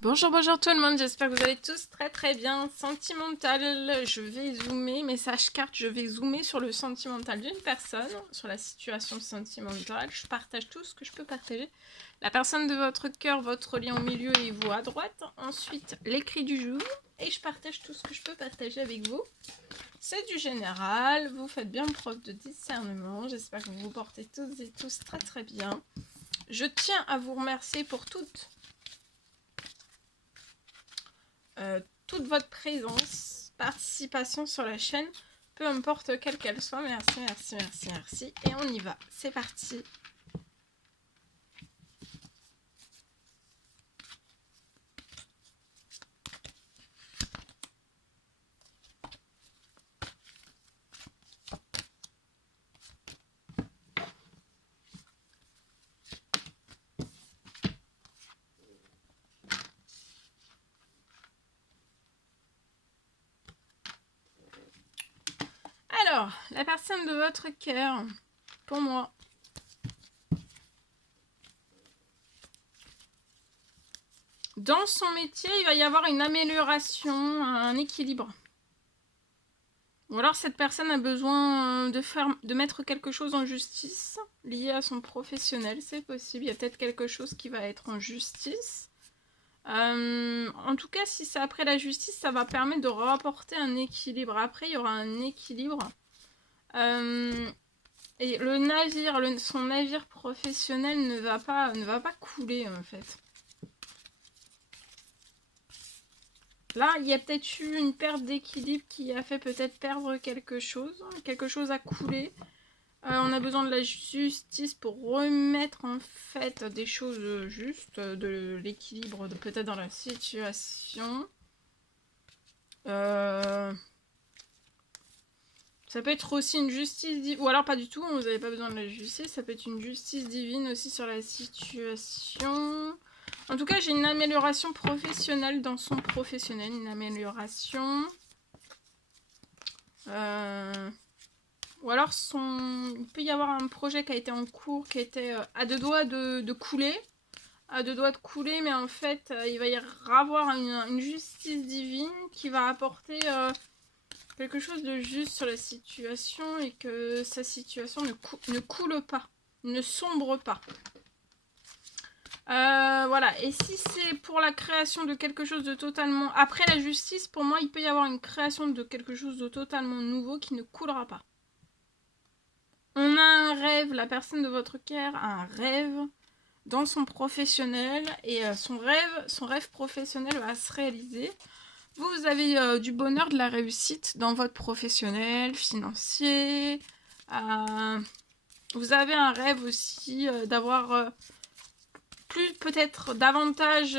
Bonjour, bonjour tout le monde, j'espère que vous allez tous très très bien. Sentimental, je vais zoomer, message carte, je vais zoomer sur le sentimental d'une personne, sur la situation sentimentale. Je partage tout ce que je peux partager. La personne de votre cœur, votre lien au milieu et vous à droite. Ensuite, l'écrit du jour. Et je partage tout ce que je peux partager avec vous. C'est du général, vous faites bien preuve de discernement. J'espère que vous vous portez toutes et tous très très bien. Je tiens à vous remercier pour toute votre présence, participation sur la chaîne, peu importe quelle qu'elle soit. Merci, merci, merci, merci. Et on y va. C'est parti. Alors, la personne de votre cœur, pour moi. Dans son métier, il va y avoir une amélioration, un équilibre. Ou alors cette personne a besoin de mettre quelque chose en justice lié à son professionnel, c'est possible. Il y a peut-être quelque chose qui va être en justice. En tout cas, si c'est après la justice, ça va permettre de rapporter un équilibre. Après, il y aura un équilibre. Et le navire, son navire professionnel ne va pas couler en fait. Là, il y a peut-être eu une perte d'équilibre qui a fait peut-être perdre quelque chose a coulé. On a besoin de la justice pour remettre en fait des choses justes, de l'équilibre peut-être dans la situation. Ça peut être aussi une justice divine, ou alors pas du tout, vous n'avez pas besoin de la justice, ça peut être une justice divine aussi sur la situation. En tout cas, j'ai une amélioration professionnelle dans son professionnel, une amélioration. Ou alors il peut y avoir un projet qui a été en cours, qui était à deux doigts de couler. À deux doigts de couler, mais en fait, il va y avoir une justice divine qui va apporter quelque chose de juste sur la situation et que sa situation ne coule pas, ne sombre pas. Voilà, et si c'est pour la création de quelque chose de totalement... Après la justice, pour moi, il peut y avoir une création de quelque chose de totalement nouveau qui ne coulera pas. On a un rêve, la personne de votre cœur a un rêve dans son professionnel et son rêve professionnel va se réaliser. Vous avez du bonheur, de la réussite dans votre professionnel, financier. Vous avez un rêve aussi d'avoir plus, peut-être davantage,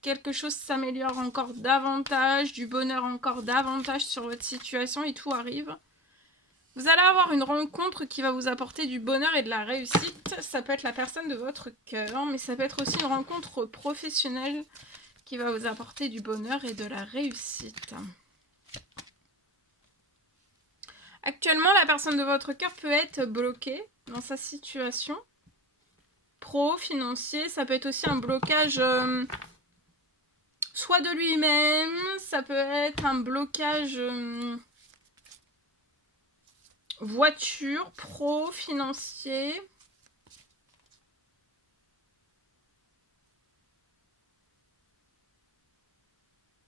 quelque chose s'améliore encore davantage, du bonheur encore davantage sur votre situation et tout arrive. Vous allez avoir une rencontre qui va vous apporter du bonheur et de la réussite. Ça peut être la personne de votre cœur, mais ça peut être aussi une rencontre professionnelle qui va vous apporter du bonheur et de la réussite. Actuellement, la personne de votre cœur peut être bloquée dans sa situation financier. Ça peut être aussi un blocage soit de lui-même, ça peut être un blocage voiture, financier.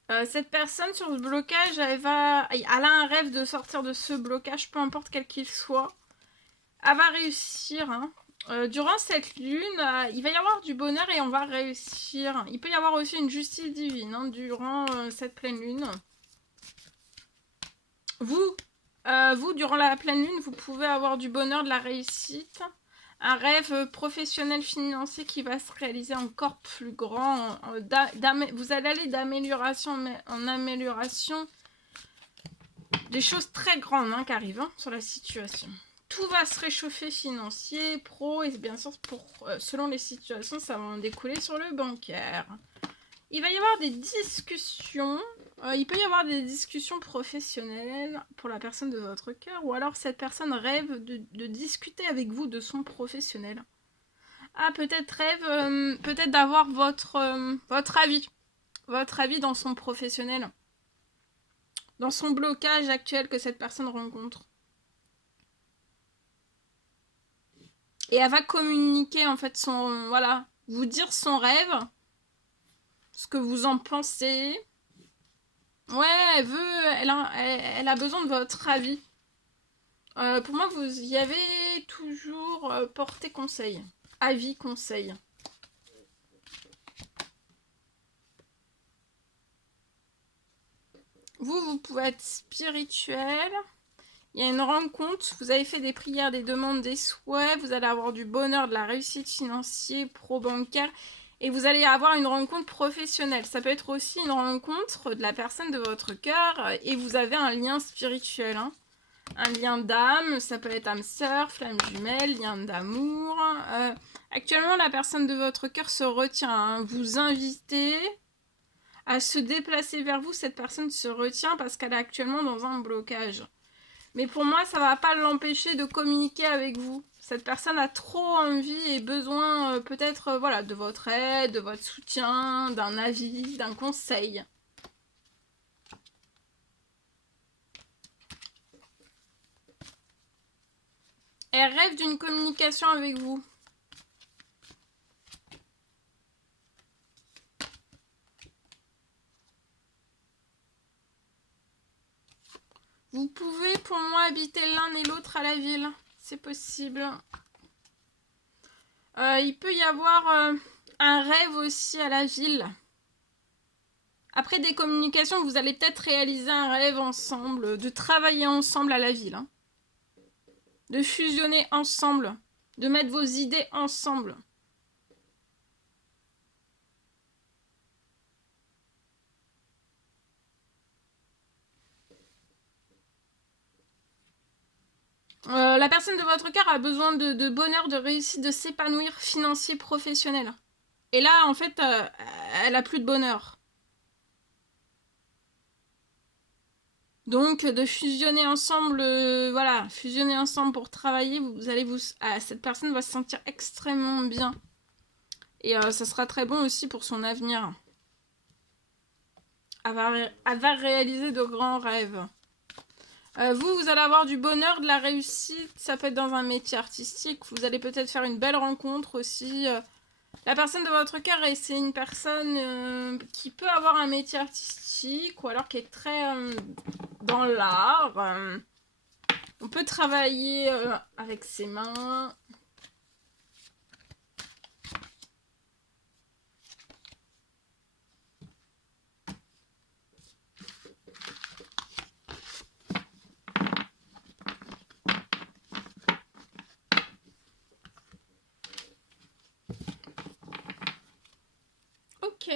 Cette personne sur ce blocage, elle a un rêve de sortir de ce blocage, peu importe quel qu'il soit. Elle va réussir. Durant cette lune, il va y avoir du bonheur et on va réussir. Il peut y avoir aussi une justice divine durant cette pleine lune. Vous, durant la pleine lune, vous pouvez avoir du bonheur, de la réussite. Un rêve professionnel financier qui va se réaliser encore plus grand. Vous allez aller d'amélioration en amélioration. Des choses très grandes qui arrivent sur la situation. Tout va se réchauffer financier, et bien sûr, selon les situations, ça va en découler sur le bancaire. Il va y avoir des discussions. Il peut y avoir des discussions professionnelles pour la personne de votre cœur, ou alors cette personne rêve de discuter avec vous de son professionnel. Peut-être rêve, peut-être d'avoir votre avis. votre avis dans son professionnel, dans son blocage actuel que cette personne rencontre. Et elle va communiquer en fait son... Voilà, vous dire son rêve, ce que vous en pensez. Ouais, elle a besoin de votre avis. Pour moi, vous y avez toujours porté conseil. Avis, conseil. Vous pouvez être spirituel. Il y a une rencontre. Vous avez fait des prières, des demandes, des souhaits. Vous allez avoir du bonheur, de la réussite financière, pro-bancaire. Et vous allez avoir une rencontre professionnelle. Ça peut être aussi une rencontre de la personne de votre cœur. Et vous avez un lien spirituel. Hein. Un lien d'âme. Ça peut être âme sœur, flamme jumelle, lien d'amour. Actuellement, la personne de votre cœur se retient. Hein. Vous invitez à se déplacer vers vous. Cette personne se retient parce qu'elle est actuellement dans un blocage. Mais pour moi, ça ne va pas l'empêcher de communiquer avec vous. Cette personne a trop envie et besoin peut-être voilà, de votre aide, de votre soutien, d'un avis, d'un conseil. Elle rêve d'une communication avec vous. Vous pouvez pour moi habiter l'un et l'autre à la ville. C'est possible. Il peut y avoir un rêve aussi à la ville. Après des communications, vous allez peut-être réaliser un rêve ensemble, de travailler ensemble à la ville. Hein. De fusionner ensemble, de mettre vos idées ensemble. La personne de votre cœur a besoin de bonheur, de réussite, de s'épanouir financier, professionnel. Et là, en fait, elle a plus de bonheur. Donc, de fusionner ensemble, voilà, fusionner ensemble pour travailler, cette personne va se sentir extrêmement bien. Et ça sera très bon aussi pour son avenir. Elle va réaliser de grands rêves. Vous allez avoir du bonheur, de la réussite. Ça peut être dans un métier artistique. Vous allez peut-être faire une belle rencontre aussi. La personne de votre cœur, c'est une personne qui peut avoir un métier artistique ou alors qui est très dans l'art. On peut travailler avec ses mains. Ok.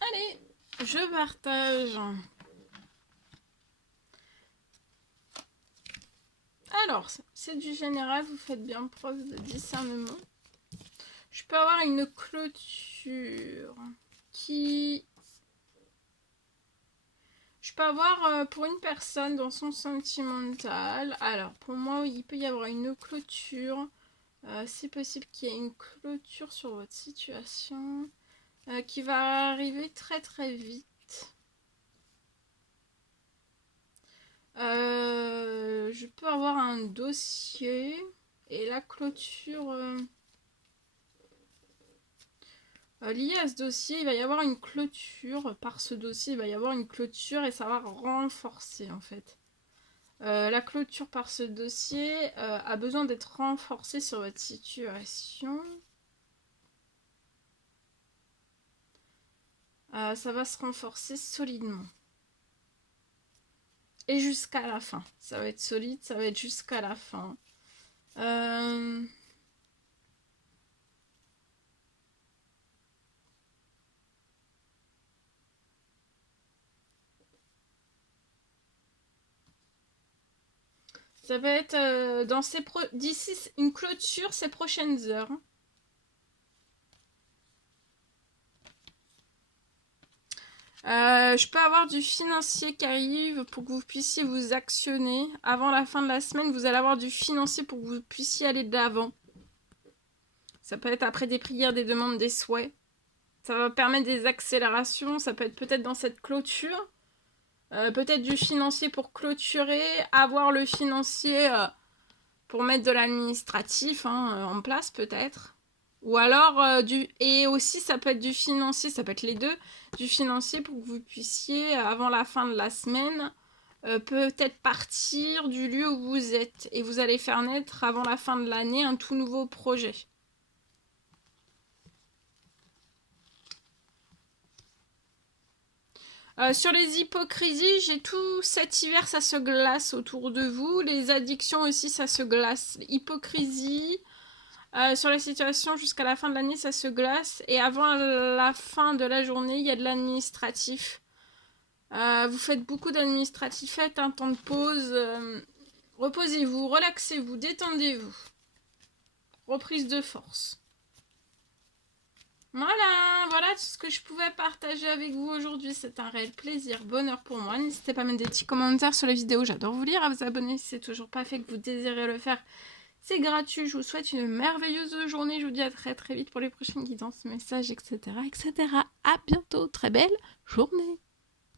Allez, je partage. Alors, c'est du général, vous faites bien preuve de discernement. Je peux avoir une clôture qui... Je peux avoir pour une personne dans son sentimental. Alors, pour moi, il peut y avoir une clôture. C'est possible qu'il y ait une clôture sur votre situation qui va arriver très très vite. Je peux avoir un dossier et la clôture liée à ce dossier, il va y avoir une clôture. Par ce dossier, il va y avoir une clôture et ça va renforcer en fait. La clôture par ce dossier a besoin d'être renforcée sur votre situation. Ça va se renforcer solidement. Et jusqu'à la fin. Ça va être solide, ça va être jusqu'à la fin. Ça va être d'ici une clôture ces prochaines heures. Je peux avoir du financier qui arrive pour que vous puissiez vous actionner. Avant la fin de la semaine, vous allez avoir du financier pour que vous puissiez aller de l'avant. Ça peut être après des prières, des demandes, des souhaits. Ça va permettre des accélérations. Ça peut être peut-être dans cette clôture. Peut-être du financier pour clôturer. Avoir le financier pour mettre de l'administratif en place peut-être. Ou alors et aussi ça peut être du financier, ça peut être les deux. Du financier pour que vous puissiez, avant la fin de la semaine, peut-être partir du lieu où vous êtes. Et vous allez faire naître avant la fin de l'année un tout nouveau projet. Sur les hypocrisies, j'ai tout cet hiver, ça se glace autour de vous. Les addictions aussi, ça se glace. Hypocrisie, sur les situations jusqu'à la fin de l'année, ça se glace. Et avant la fin de la journée, il y a de l'administratif. Vous faites beaucoup d'administratif, faites un temps de pause. Reposez-vous, relaxez-vous, détendez-vous. Reprise de force. Voilà tout ce que je pouvais partager avec vous aujourd'hui. C'est un réel plaisir, bonheur pour moi. N'hésitez pas à mettre des petits commentaires sur la vidéo, j'adore vous lire, à vous abonner si c'est toujours pas fait, que vous désirez le faire. C'est gratuit, je vous souhaite une merveilleuse journée. Je vous dis à très très vite pour les prochaines guidances, messages, etc. etc. À bientôt, très belle journée.